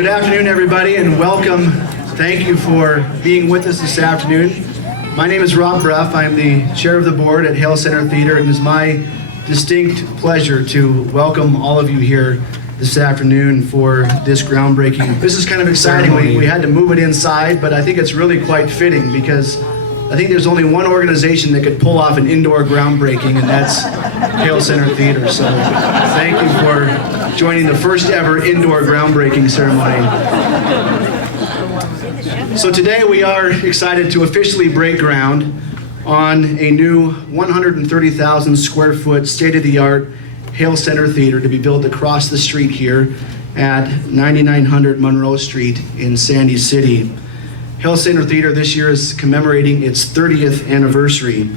Good afternoon, everybody, and welcome. Thank you for being with us this afternoon. My name is Rob Bruff. I'm the chair of the board at Hale Centre Theatre, and it is my distinct pleasure to welcome all of you here this afternoon for this groundbreaking. This is kind of exciting. We had to move it inside, but I think it's really quite fitting because I think there's only one organization that could pull off an indoor groundbreaking, and that's Hale Centre Theatre. So thank you for joining the first ever indoor groundbreaking ceremony. So today we are excited to officially break ground on a new 130,000 square foot state-of-the-art Hale Centre Theatre to be built across the street here at 9900 Monroe Street in Sandy City. Hale Centre Theatre this year is commemorating its 30th anniversary.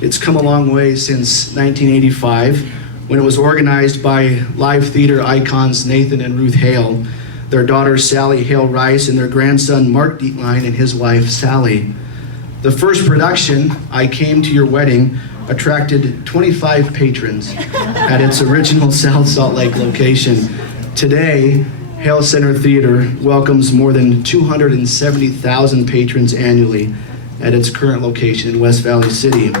It's come a long way since 1985 when it was organized by live theater icons Nathan and Ruth Hale, their daughter Sally Hale Rice, and their grandson Mark Dietline and his wife Sally. The first production, I Came to Your Wedding, attracted 25 patrons at its original South Salt Lake location. Today, Hale Centre Theatre welcomes more than 270,000 patrons annually at its current location in West Valley City.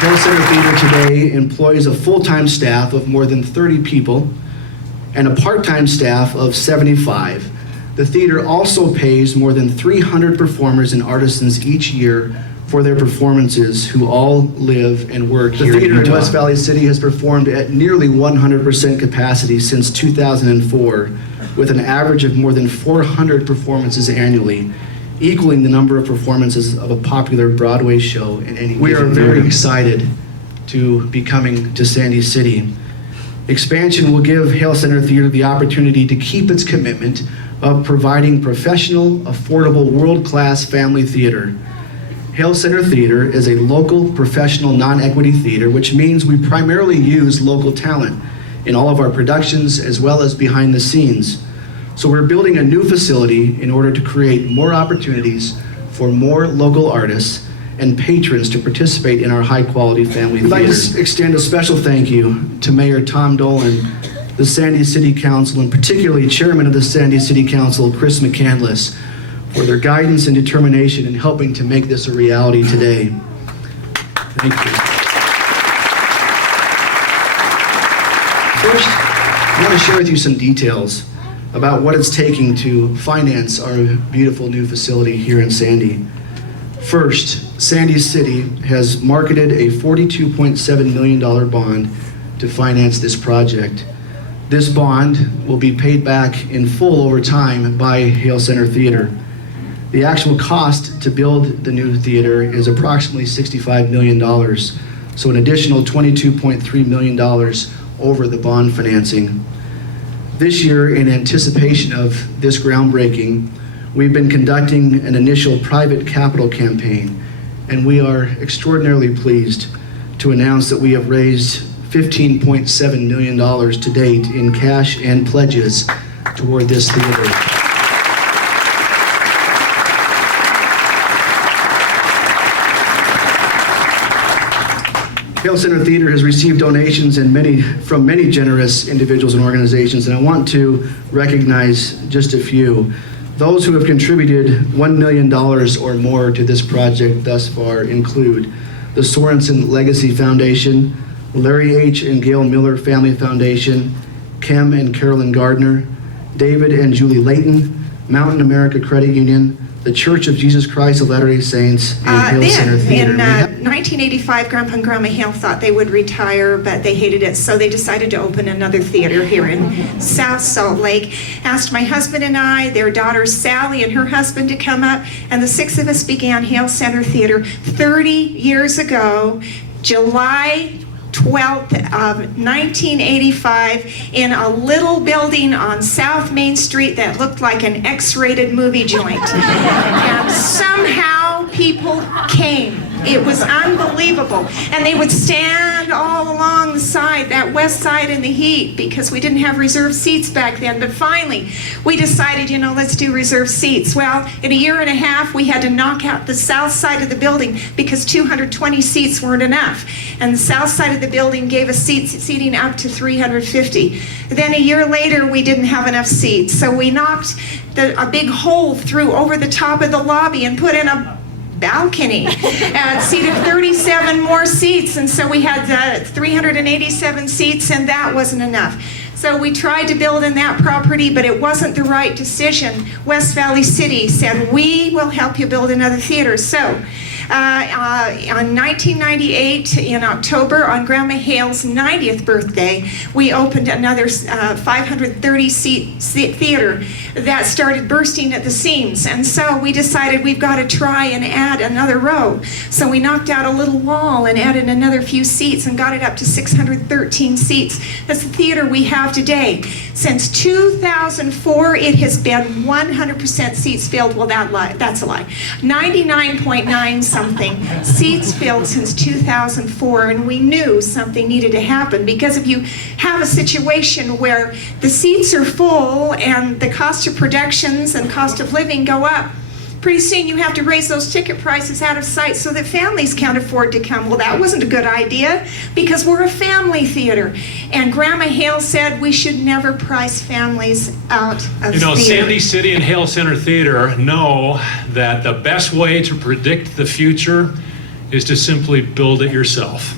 Hale Centre Theatre today employs a full-time staff of more than 30 people and a part-time staff of 75. The theater also pays more than 300 performers and artisans each year for their performances who all live and work here in Utah. The theater in West Valley City has performed at nearly 100% capacity since 2004, with an average of more than 400 performances annually, equaling the number of performances of a popular Broadway show in any given year. We are very excited to be coming to Sandy City. Expansion will give Hale Centre Theatre the opportunity to keep its commitment of providing professional, affordable, world-class family theater. Hale Centre Theatre is a local, professional, non-equity theater, which means we primarily use local talent in all of our productions as well as behind the scenes. So we're building a new facility in order to create more opportunities for more local artists and patrons to participate in our high-quality family theater. I'd like to extend a special thank you to Mayor Tom Dolan, the Sandy City Council, and particularly Chairman of the Sandy City Council, Chris McCandless, for their guidance and determination in helping to make this a reality today. Thank you. First, I want to share with you some details about what it's taking to finance our beautiful new facility here in Sandy. First, Sandy City has marketed a $42.7 million bond to finance this project. This bond will be paid back in full over time by Hale Centre Theatre. The actual cost to build the new theater is approximately $65 million, so an additional $22.3 million over the bond financing. This year, in anticipation of this groundbreaking, we've been conducting an initial private capital campaign, and we are extraordinarily pleased to announce that we have raised $15.7 million to date in cash and pledges toward this theater. Hale Centre Theatre has received donations from many generous individuals and organizations, and I want to recognize just a few. Those who have contributed $1 million or more to this project thus far include the Sorensen Legacy Foundation, Larry H. and Gail Miller Family Foundation, Kim and Carolyn Gardner, David and Julie Layton, Mountain America Credit Union, the Church of Jesus Christ of Latter-day Saints, and Hale Centre Theatre. In 1985, Grandpa and Grandma Hale thought they would retire, but they hated it, so they decided to open another theater here in South Salt Lake. Asked my husband and I, their daughter Sally and her husband to come up, and the six of us began Hale Centre Theatre 30 years ago, July 12th of 1985, in a little building on South Main Street that looked like an X-rated movie joint. And somehow people came. It was unbelievable. And they would stand all along the side, that west side in the heat, because we didn't have reserved seats back then. But finally, we decided, let's do reserved seats. Well, in a year and a half, we had to knock out the south side of the building because 220 seats weren't enough. And the south side of the building gave us seating up to 350. Then a year later, we didn't have enough seats. So we knocked a big hole through over the top of the lobby and put in a balcony and seated 37 more seats. And so we had 387 seats, and that wasn't enough. So we tried to build in that property, but it wasn't the right decision. West Valley City said, we will help you build another theater. So on 1998, in October, on Grandma Hale's 90th birthday, we opened another 530-seat theater that started bursting at the seams. And so we decided we've got to try and add another row. So we knocked out a little wall and added another few seats and got it up to 613 seats. That's the theater we have today. Since 2004, it has been 100% seats filled. Well, that's a lie. 99.9 something seats filled since 2004, and we knew something needed to happen, because if you have a situation where the seats are full and the cost of productions and cost of living go up, pretty soon you have to raise those ticket prices out of sight so that families can't afford to come. Well, that wasn't a good idea, because we're a family theater. And Grandma Hale said we should never price families out of theater. Sandy City and Hale Centre Theatre know that the best way to predict the future is to simply build it yourself.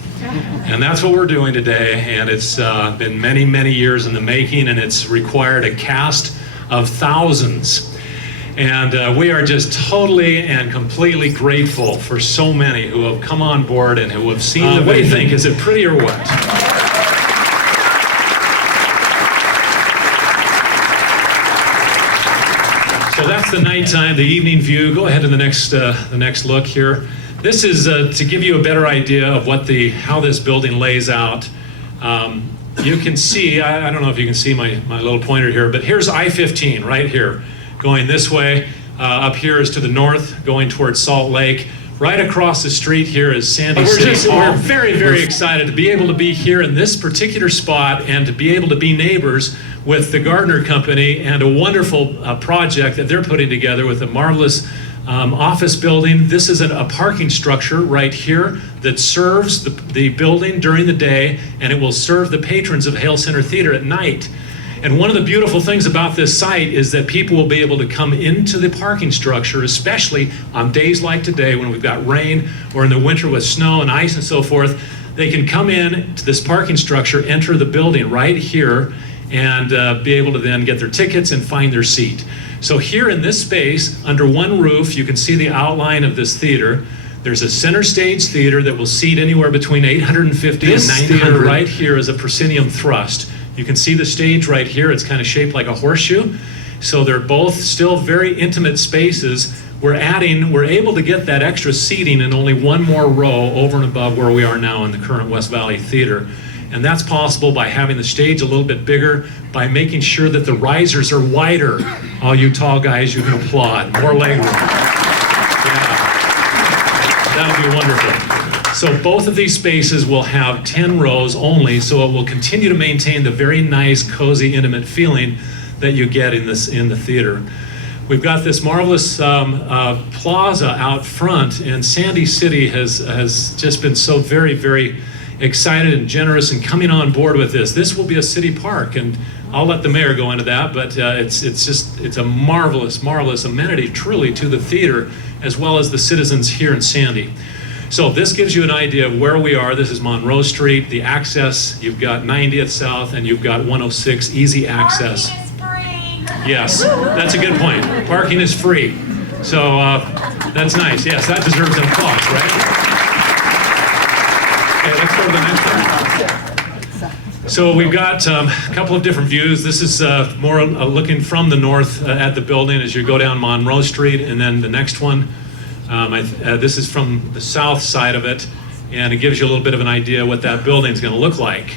And that's what we're doing today, and it's been many, many years in the making, and it's required a cast of thousands. And we are just totally and completely grateful for so many who have come on board and who have seen the. What do you think? Is it pretty or what? So that's the nighttime, the evening view. Go ahead to the next look here. This is to give you a better idea of how this building lays out. You can see, I don't know if you can see my little pointer here, but here's I-15 right here, going this way. Up here is to the north, going towards Salt Lake. Right across the street here is Sandy City. We're very, very excited to be able to be here in this particular spot and to be able to be neighbors with the Gardner Company and a wonderful project that they're putting together with a marvelous office building. This is a parking structure right here that serves the building during the day, and it will serve the patrons of Hale Centre Theatre at night. And one of the beautiful things about this site is that people will be able to come into the parking structure, especially on days like today when we've got rain, or in the winter with snow and ice and so forth. They can come in to this parking structure, enter the building right here, and be able to then get their tickets and find their seat. So here in this space, under one roof, you can see the outline of this theater. There's a center stage theater that will seat anywhere between 850 and 900. Right here is a proscenium thrust. You can see the stage right here. It's kind of shaped like a horseshoe. So they're both still very intimate spaces. We're able to get that extra seating in only one more row over and above where we are now in the current West Valley Theater. And that's possible by having the stage a little bit bigger, by making sure that the risers are wider. All you tall guys, you can applaud. More leg room. Yeah. That would be wonderful. So both of these spaces will have 10 rows only, so it will continue to maintain the very nice, cozy, intimate feeling that you get in the theater. We've got this marvelous plaza out front, and Sandy City has just been so very, very excited and generous in coming on board with this. This will be a city park, and I'll let the mayor go into that, but it's a marvelous, marvelous amenity truly to the theater, as well as the citizens here in Sandy. So this gives you an idea of where we are. This is Monroe Street, the access. You've got 90th South, and you've got 106 easy access. Parking is free. Yes, that's a good point. Parking is free. So that's nice. Yes, that deserves an applause, right? Okay, let's go to the next one. So we've got a couple of different views. This is more looking from the north at the building as you go down Monroe Street, and then the next one. This is from the south side of it, and it gives you a little bit of an idea what that building's going to look like.